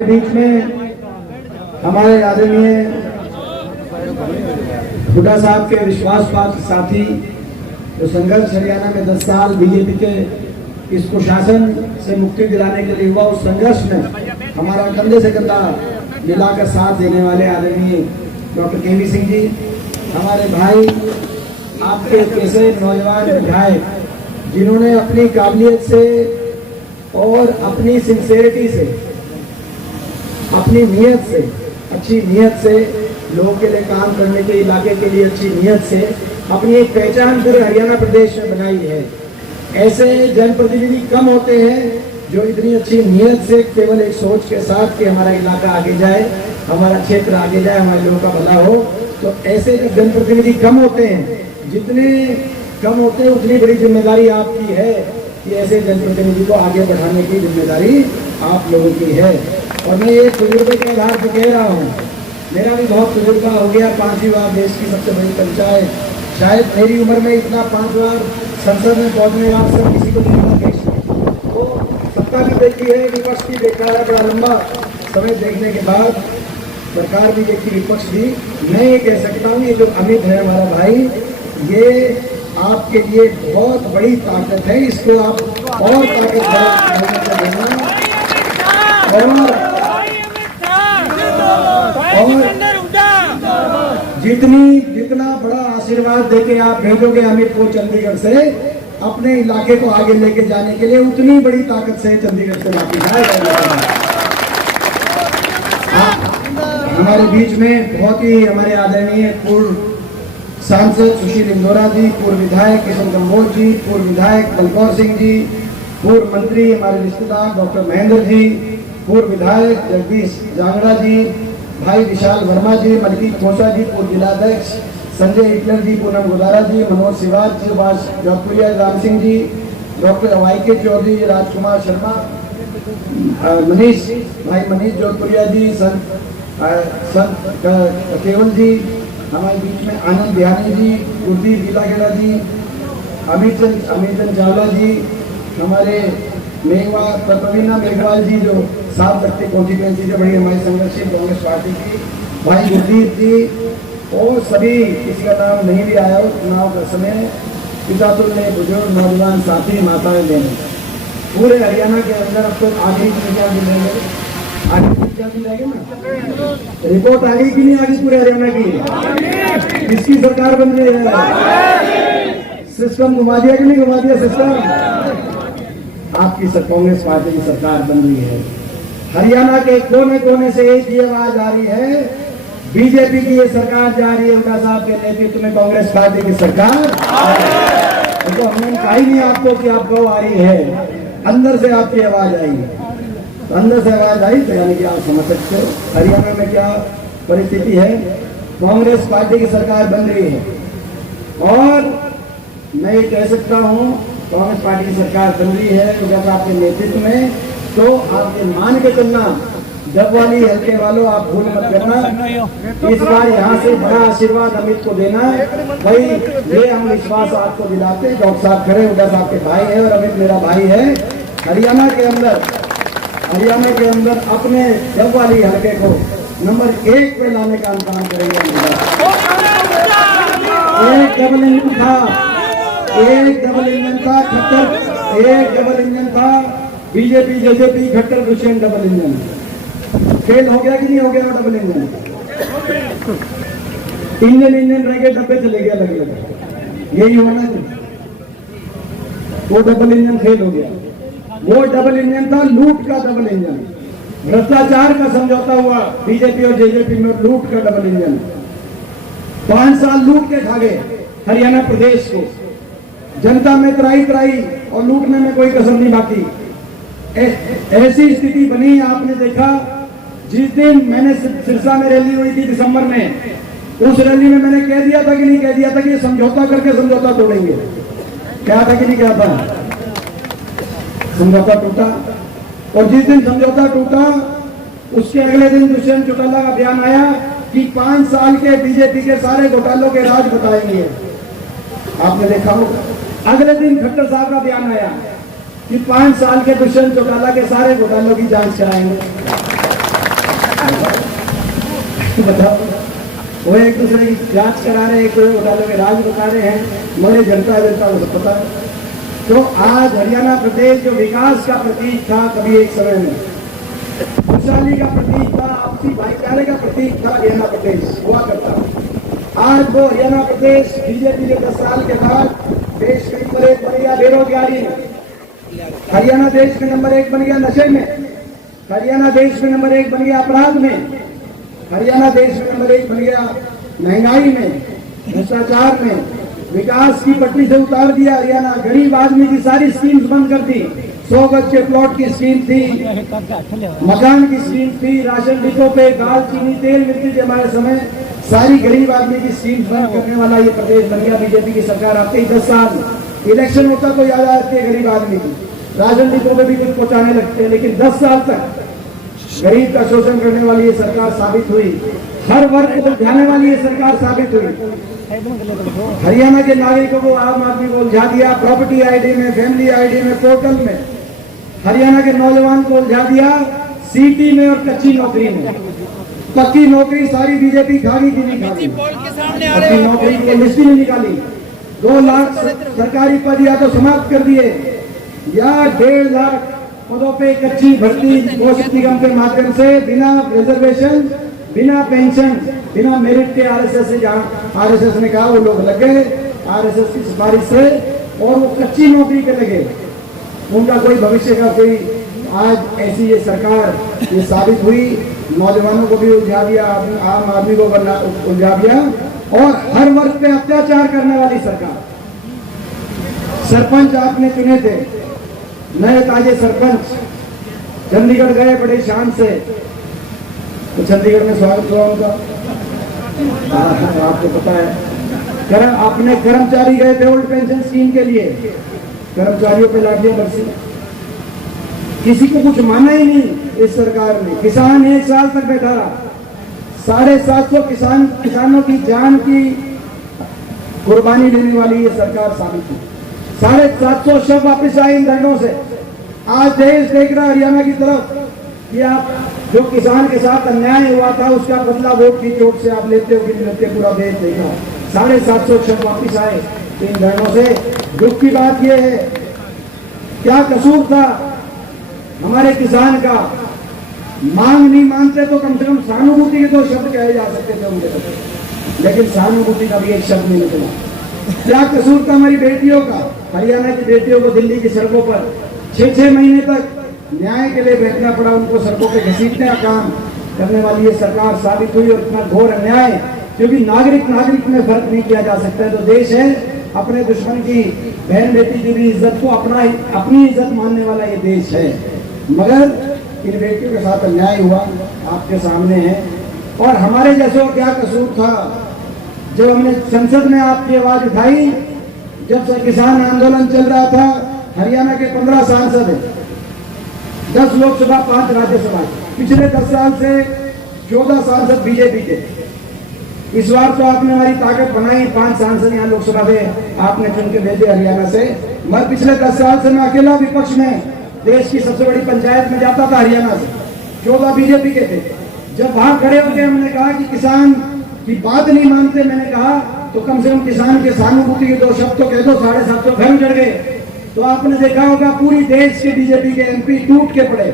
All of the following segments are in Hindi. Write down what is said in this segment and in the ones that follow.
बीच में हमारे आदरणीय हुड्डा साहब के विश्वास पात्र साथी जो संघर्ष हरियाणा में 10 साल बीजेपी के इस कुशासन से मुक्ति दिलाने के लिए हुआ, उस संघर्ष में हमारा कंधे से कंधा मिलाकर साथ देने वाले आदरणीय डॉक्टर केवी सिंह जी, हमारे भाई, आपके कैसे नौजवान विधायक जिन्होंने अपनी काबिलियत से और अपनी सिंसेरिटी से, अपनी नीयत से, अच्छी नीयत से लोगों के लिए काम करने के, इलाके के लिए अच्छी नीयत से अपनी एक पहचान पूरे हरियाणा प्रदेश में बनाई है। ऐसे जनप्रतिनिधि कम होते हैं जो इतनी अच्छी नीयत से केवल एक सोच के साथ कि हमारा इलाका आगे जाए, हमारा क्षेत्र आगे जाए, हमारे लोगों का भला हो, तो ऐसे जनप्रतिनिधि कम होते हैं। जितने कम होते हैं उतनी बड़ी जिम्मेदारी आपकी है कि ऐसे जनप्रतिनिधि को आगे बढ़ाने की जिम्मेदारी आप लोगों की है। और मैं ये तजुर्बे के आधार पर कह रहा हूँ, मेरा भी बहुत तजुर्बा हो गया, 5वीं बार देश की सबसे बड़ी पंचायत, शायद मेरी उम्र में इतना 5 बार संसद में पहुंचने का अवसर किसी को नहीं देश में। तो सत्ता भी देखी है, विपक्ष भी देखा है, बड़ा लंबा समय देखने के बाद सरकार भी देखी, विपक्ष भी। मैं ये कह सकता हूँ, ये जो अमित है हमारा भाई, ये आपके लिए बहुत बड़ी ताकत है, इसको आप और ताकत देना और जितना बड़ा आशीर्वाद देके आप भेजोगे अमित को चंडीगढ़ से अपने इलाके को आगे लेके जाने के लिए, उतनी बड़ी ताकत से चंडीगढ़ से वापिस आएगा। हमारे बीच में बहुत ही हमारे आदरणीय पूर्व सांसद सुशील इंदौरा जी, पूर्व विधायक किशन कम्बोज जी, पूर्व विधायक बलकौर सिंह जी, पूर्व मंत्री हमारे रिश्तेदार डॉक्टर महेंद्र जी, पूर्व विधायक जगदीश जांगड़ा जी, भाई विशाल वर्मा जी, मलकीत खोसा जी, पूर्व जिलाध्यक्ष संजय हिटलर जी, पूनम गुदारा जी, मनोज सिवाज जी, सुभाष जोधपुरिया, राम सिंह जी, डॉक्टर वाईके चौधरी, राजकुमार शर्मा, मनीष जोधपुरिया जी, संत केवल जी, हमारे बीच में आनंद बिहारी जी, गुरदीप गिलागेड़ा जी, अमित चंद चावला जी, हमारे प्रवीणा मेघवाल जी जो 7 तख्ती कॉन्स्टिट्यूएंसी से बड़ी हमारी संघर्षशील कांग्रेस पार्टी की, भाई गुरदीप जी और सभी, किसी का नाम नहीं भी आया हो चुनाव का समय, पितातुल्य बुजुर्ग नौजवान साथी, माताएं बहनें, पूरे हरियाणा के अंदर अब तो आगे क्या मिलेंगे, आगे क्या मिलेंगे ना, रिपोर्ट आ गई कि नहीं आ गई पूरे हरियाणा की? किसकी सरकार बन रही है? सिस्टम घुमा दिया कि नहीं घुमा दिया सिस्टम? आपकी कांग्रेस पार्टी की सरकार बन रही है। हरियाणा के कोने कोने से एक ही आवाज आ रही है, बीजेपी की ये सरकार जा रही है, हुड्डा साहब के नेतृत्व में कांग्रेस पार्टी की सरकार। तो हमने कहा ही नहीं आपको कि आप गौ आ रही है, अंदर से आपकी आवाज आई, तो अंदर से आवाज आई तो यानी कि आप समझ सकते हो हरियाणा में क्या परिस्थिति है। कांग्रेस पार्टी की सरकार बन रही है और मैं ये कह सकता हूँ कांग्रेस पार्टी की सरकार बन रही है हुड्डा साहब के नेतृत्व में, तो आप ये मान के चलना, डबवाली हल्के वालों आप भूल मत करना, इस बार यहाँ से बड़ा आशीर्वाद अमित को देना भाई, ये हम विश्वास आपको दिलाते हैं। डॉक्टर साहब खड़े, हुड्डा साहब के भाई है और अमित मेरा भाई है। हरियाणा के अंदर अपने डबवाली हल्के को नंबर 1 पे लाने का हम काम करेंगे। एक डबल इंजन था खट्टर, एक डबल इंजन था BJP JJP Khattar Dushyant double engine, fail हो गया कि नहीं हो गया वो डबल इंजन? इंजन रह गए, डब्बे चले गए अलग अलग, यही होना है। वो डबल इंजन फेल हो गया। वो डबल इंजन था लूट का डबल इंजन, भ्रष्टाचार का समझौता हुआ बीजेपी और जेजेपी में, लूट का डबल इंजन। 5 साल लूट के खा गए हरियाणा प्रदेश को, जनता में त्राही और लूटने में कोई कसर नहीं बाकी। ऐसी स्थिति बनी, आपने देखा जिस दिन मैंने सिरसा में रैली हुई थी दिसंबर में, उस रैली में मैंने कह दिया था कि नहीं कह दिया था कि ये समझौता करके समझौता तोड़ेंगे, क्या था कि नहीं क्या था? समझौता टूटा, और जिस दिन समझौता टूटा उसके अगले दिन दुष्यंत चौटाला का बयान आया कि 5 साल के बीजेपी के सारे घोटालों के राज बताएंगे। आपने देखा होगा, अगले दिन खट्टर साहब का बयान आया कि 5 साल के दुष्यंत चौटाला के सारे घोटालों की जांच कराएंगे। बताओ, वो एक दूसरे की जांच करा रहे हैं, कोई घोटाले में राज बता रहे हैं, मगर जनता को सब पता है। तो आज हरियाणा प्रदेश जो विकास का प्रतीक था कभी एक समय में, खुशहाली का प्रतीक था, आपसी भाईचारे का प्रतीक था हरियाणा प्रदेश हुआ करता। आज वो हरियाणा प्रदेश बीजेपी के 10 साल के बाद देश के नंबर 1 बन गया बेरोजगारी में, हरियाणा देश में नंबर 1 बन गया नशे में, हरियाणा देश में नंबर 1 बन गया अपराध में, हरियाणा देश में नंबर 1 बन गया महंगाई में, भ्रष्टाचार में, विकास की पटरी से उतार दिया हरियाणा। गरीब आदमी की सारी स्कीम्स बंद कर दी, 100 गज के प्लॉट की स्कीम थी, मकान की स्कीम थी, राशन डिपो पे दाल चीनी तेल मिलती थी हमारे समय, सारी गरीब आदमी की स्कीम बंद करने वाला ये प्रदेश बन गया बीजेपी की सरकार आते ही 10 साल। इलेक्शन होता तो याद आती है गरीब आदमी की, राशन डिपो पे भी कुछ पहुंचाने लगते हैं, लेकिन 10 साल तक गरीब का शोषण करने वाली ये सरकार साबित हुई, हर वर्ग को ध्यान वाली ये सरकार साबित हुई। हरियाणा के नागरिकों को आम आदमी को उलझा दिया प्रॉपर्टी आईडी में, फैमिली आईडी में, पोर्टल में। हरियाणा के नौजवान को उलझा दिया सीटी में और कच्ची नौकरी में। पक्की नौकरी सारी बीजेपी खागी थी, नहीं खागी, पक्की नौकरी की लिस्ट नहीं निकाली। 2 लाख सरकारी पद या तो समाप्त कर दिए या 1.5 लाख पदों पे कच्ची भर्ती घोषित निगम के माध्यम से बिना रिजर्वेशन, बिना पेंशन, बिना मेरिट के आरएसएस से, जहाँ आरएसएस ने कहा वो लोग लगे आरएसएस की सिफारिश से, और वो कच्ची नौकरी के लगे, उनका कोई भविष्य का कोई। आज ऐसी ये सरकार ये साबित हुई, नौजवानों को भी उलझा दिया, आम आदमी को उलझा दिया, और हर वर्ग पे अत्याचार करने वाली सरकार। सरपंच आपने चुने थे, नए ताजे सरपंच चंडीगढ़ गए बड़े शान से, तो चंडीगढ़ में स्वागत हुआ उनका, आपको पता है। अपने कर्मचारी गए थे ओल्ड पेंशन स्कीम के लिए, कर्मचारियों पे लाठियां बरसी, किसी को कुछ माना ही नहीं इस सरकार ने। किसान 1 साल तक बैठा रहा, 750 किसानों की जान की कुर्बानी देने वाली ये सरकार साबित हुई। 750 शव वापिस आए इन धरनों से। आज देश देख रहा हरियाणा की तरफ कि आप जो किसान के साथ अन्याय हुआ था उसका बदला वोट की चोट से आप लेते हो कि नहीं लेते, पूरा देश देखा। 750 शव वापिस आए इन धरनों से। दुख की बात यह है, क्या कसूर था हमारे किसान का? मांग नहीं मानते तो कम से कम सहानुभूति के 2 शब्द कहे जा सकते थे उनके साथ, लेकिन सहानुभूति का भी एक शब्द नहीं निकला। क्या कसूर था हमारी बेटियों का? हरियाणा की बेटियों को दिल्ली की सड़कों पर 6-6 महीने तक न्याय के लिए बैठना पड़ा, उनको सड़कों पे घसीटने का काम करने वाली ये सरकार साबित हुई। और इतना घोर अन्याय, क्योंकि नागरिक में फर्क नहीं किया जा सकता है। तो देश है, अपने दुश्मन की बहन बेटी की भी इज्जत को अपनी इज्जत मानने वाला ये देश है। मगर इन बेटियों के साथ अन्याय हुआ आपके सामने है। और हमारे जैसों क्या कसूर था जब हमने संसद में आपकी आवाज उठाई, जब किसान आंदोलन चल रहा था। हरियाणा के 15 सांसद हैं, 10 लोकसभा 5 राज्यसभा। पिछले 10 साल से 14 सांसद बीजेपी के। इस बार तो आपने हमारी ताकत बनाई, 5 सांसद यहाँ लोकसभा से आपने चुन के भेजे हरियाणा से। मैं पिछले 10 साल से मैं अकेला विपक्ष में देश की सबसे बड़ी पंचायत में जाता था हरियाणा से, 14 बीजेपी के थे। जब वहां खड़े होकर हमने कहा कि किसान की बात नहीं मानते, मैंने कहा तो कम से कम किसान के सहानुभूति के 2 शब्द तो कह दो। 750 घर उजड़ गए। तो आपने देखा होगा पूरी देश के बीजेपी के एमपी टूट के पड़े,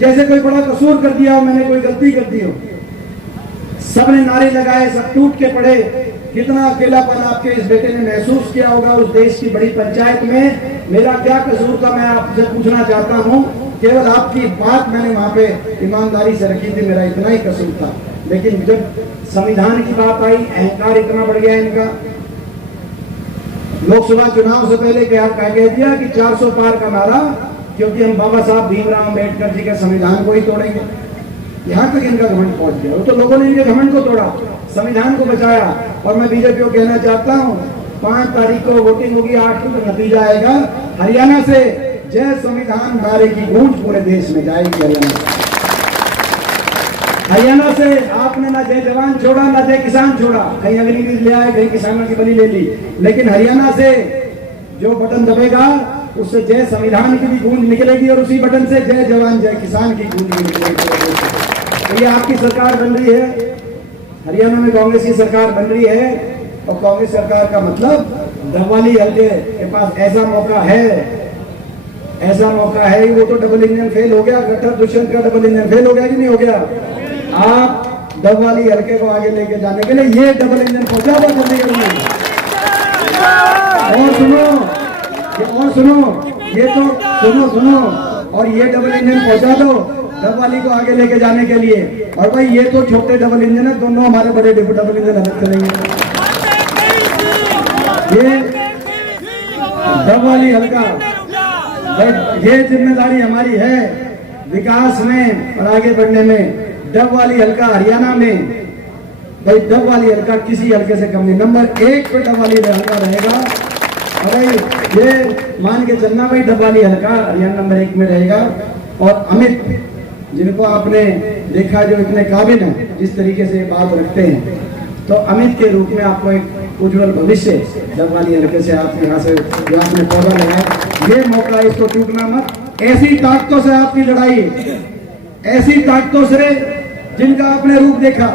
जैसे कोई बड़ा कसूर कर दिया हो, मैंने कोई गलती कर दी हो। सबने नारे लगाए, सब टूट के पड़े। कितना अकेलापन आपके इस बेटे ने महसूस किया होगा उस देश की बड़ी पंचायत में। मेरा क्या कसूर था, मैं आपसे पूछना चाहता हूं। केवल आपकी बात मैंने वहां पे ईमानदारी से रखी थी, मेरा इतना ही कसूर था। लेकिन जब संविधान की बात आई, अहंकार इतना बढ़ गया इनका। लोकसभा चुनाव से पहले क्या कह दिया कि 400 पार का नारा, क्योंकि हम बाबा साहब भीमराव अम्बेडकर जी के संविधान को ही तोड़ेंगे। यहाँ तक इनका घमंड पहुंच गया। वो तो लोगों ने इनके घमंड को तोड़ा, संविधान को बचाया। और मैं बीजेपी को कहना चाहता हूँ, 5 तारीख को वोटिंग होगी, 8 को नतीजा आएगा। हरियाणा से जय संविधान नारे की गूंज पूरे देश में जाएगी। हरियाणा से आपने ना जय जवान छोड़ा, ना जय किसान छोड़ा। कहीं अग्निवीर ले आए, कहीं किसानों की बलि ले ली। लेकिन हरियाणा से जो बटन दबेगा उससे जय संविधान की भी गूंज निकलेगी, और उसी बटन से जय जवान जय किसान की गूंज निकलेगी। तो ये आपकी सरकार बन रही है। हरियाणा में कांग्रेस की सरकार बन रही है और कांग्रेस सरकार का मतलब डबवाली हल्के के पास ऐसा मौका है वो तो डबल इंजन फेल हो गया, गठर दुष्यंत का डबल इंजन फेल हो गया कि नहीं हो गया। आप डबवाली हल्के को आगे लेके जाने के लिए ये डबल इंजन पहुंचा दो चंडीगढ़ में। और सुनो ये तो सुनो और ये डबल इंजन पहुंचा दो डबवाली को आगे लेके जाने के लिए। और भाई ये तो छोटे डबल इंजन है, दोनों हमारे बड़े डबल इंजन अलग चलेंगे। ये डबवाली हल्का, ये जिम्मेदारी हमारी है विकास में और आगे बढ़ने में। डबवाली हल्का हरियाणा में, भाई डबवाली हल्का किसी हल्के से कम नहीं, नंबर 1 पे डबवाली हल्का रहेगा। और भाई ये मान के चलना भाई डबवाली हल्का हरियाणा नंबर 1 में रहेगा। और अमित जिनको आपने देखा जो इतने काबिल हैं, जिस तरीके से बात रखते हैं, तो अमित के रूप में आपको एक उज्जवल भविष्य डबवाली हल्के से आप यहाँ से जो आपने पौधा लगाया, ये मौका इसको टूटना मत। ऐसी ताकतों से आपकी लड़ाई, ऐसी ताकतों से जिनका आपने रूप देखा,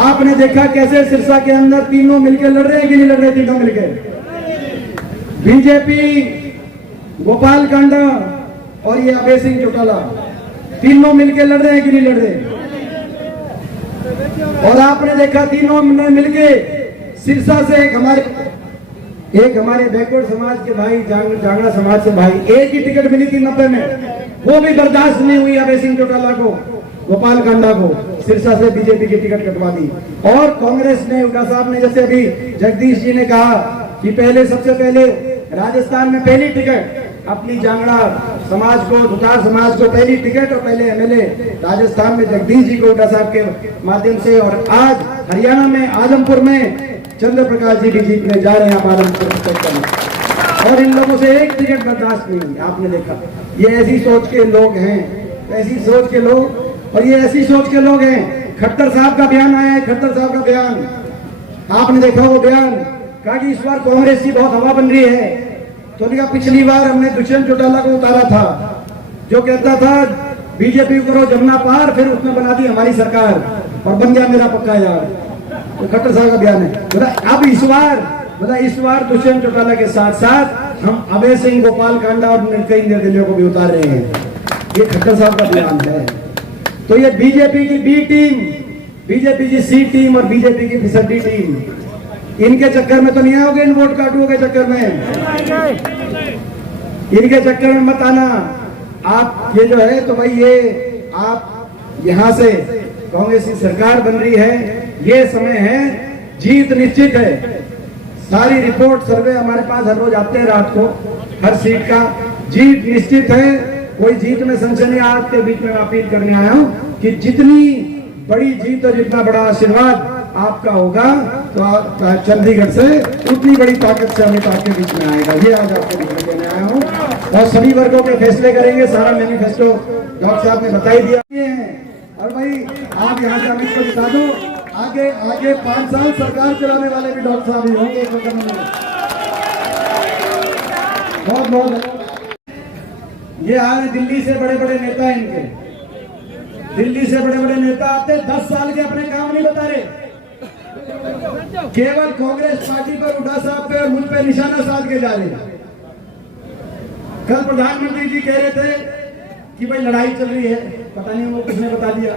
आपने देखा कैसे सिरसा के अंदर तीनों मिलकर लड़ रहे हैं कि नहीं लड़ रहे, तीनों मिलकर बीजेपी, गोपाल कांडा और ये अभय सिंह चौटाला, तीनों मिलकर लड़ रहे हैं कि नहीं लड़ रहे। और आपने देखा तीनों ने मिलके सिरसा से एक हमारे बैकवर्ड समाज के भाई, जांगड़ा समाज से भाई, एक ही टिकट मिली थी 90 में, वो भी बर्दाश्त नहीं हुई अभय सिंह चौटाला को, गोपाल कांडा को सिरसा से बीजेपी की टिकट कटवा दी। और कांग्रेस ने, उल्टा साहब ने, जैसे अभी जगदीश जी ने कहा कि सबसे पहले राजस्थान में पहली टिकट अपनी जांगड़ा समाज को, दुधार समाज को पहली टिकट और पहले एमएलए राजस्थान में जगदीश जी को उल्टा साहब के माध्यम से। और आज हरियाणा में आजमपुर में चंद्र प्रकाश जी भी जीतने जा रहे हैं आजमपुर में। और इन लोगों से एक टिकट बर्दाश्त नहीं हुई। आपने देखा ये ऐसी सोच के लोग हैं, ऐसी सोच के लोग, और ये ऐसी सोच के लोग हैं। खट्टर साहब का बयान आया है, खट्टर साहब का बयान आपने देखा, वो बयान कहा कि इस बार कांग्रेस की बहुत हवा बन रही है। तो उन्होंने कहा पिछली बार हमने दुष्यंत चौटाला को उतारा था, जो कहता था बीजेपी करो जमुना पार, फिर उसने बना दी हमारी सरकार और बन गया मेरा पक्का यार। तो खट्टर साहब का बयान है। अब इस बार दुष्यंत चौटाला के साथ साथ हम अभय सिंह, गोपाल कांडा और कई निर्दलियों को भी उतार रहे हैं। ये खट्टर साहब का बयान है। तो ये बीजेपी की बी टीम, बीजेपी की सी टीम और बीजेपी की फिसड्डी टीम, इनके चक्कर में तो नहीं आओगे, इन वोट काटुओं के चक्कर में, इनके चक्कर में मत आना आप। ये जो है तो भाई ये आप यहाँ से कांग्रेस की सरकार बन रही है, ये समय है, जीत निश्चित है। सारी रिपोर्ट सर्वे हमारे पास हर रोज आते हैं रात को, हर सीट का जीत निश्चित है। कोई जीत में संशय नहीं। आज के बीच में अपील करने आया हूँ कि जितनी बड़ी जीत और जितना बड़ा आशीर्वाद आपका होगा तो चंडीगढ़ से उतनी बड़ी ताकत से अमित आपके बीच में आएगा। ये आज आपके बीच में कहने आया हूँ। और सभी वर्गों के फैसले करेंगे, सारा मैनिफेस्टो डॉक्टर साहब ने बता ही दिया है। और भाई आप यहाँ से अमित को जिता दो, आगे 5 साल सरकार चलाने वाले भी डॉक्टर साहब ही होंगे। बहुत ये हाल है दिल्ली से बड़े बड़े नेता, इनके दिल्ली से बड़े बड़े नेता आते 10 साल के अपने काम नहीं बता रहे, केवल कांग्रेस पार्टी पर, उड़ा साहब पे और मुझ पे निशाना साध के जा रहे हैं। कल प्रधानमंत्री जी कह रहे थे कि भाई लड़ाई चल रही है, पता नहीं वो किसने बता दिया,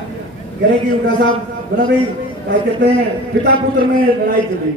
कह रहे कि उड़ा साहब बोला भाई कहते हैं पिता पुत्र में लड़ाई चल रही है।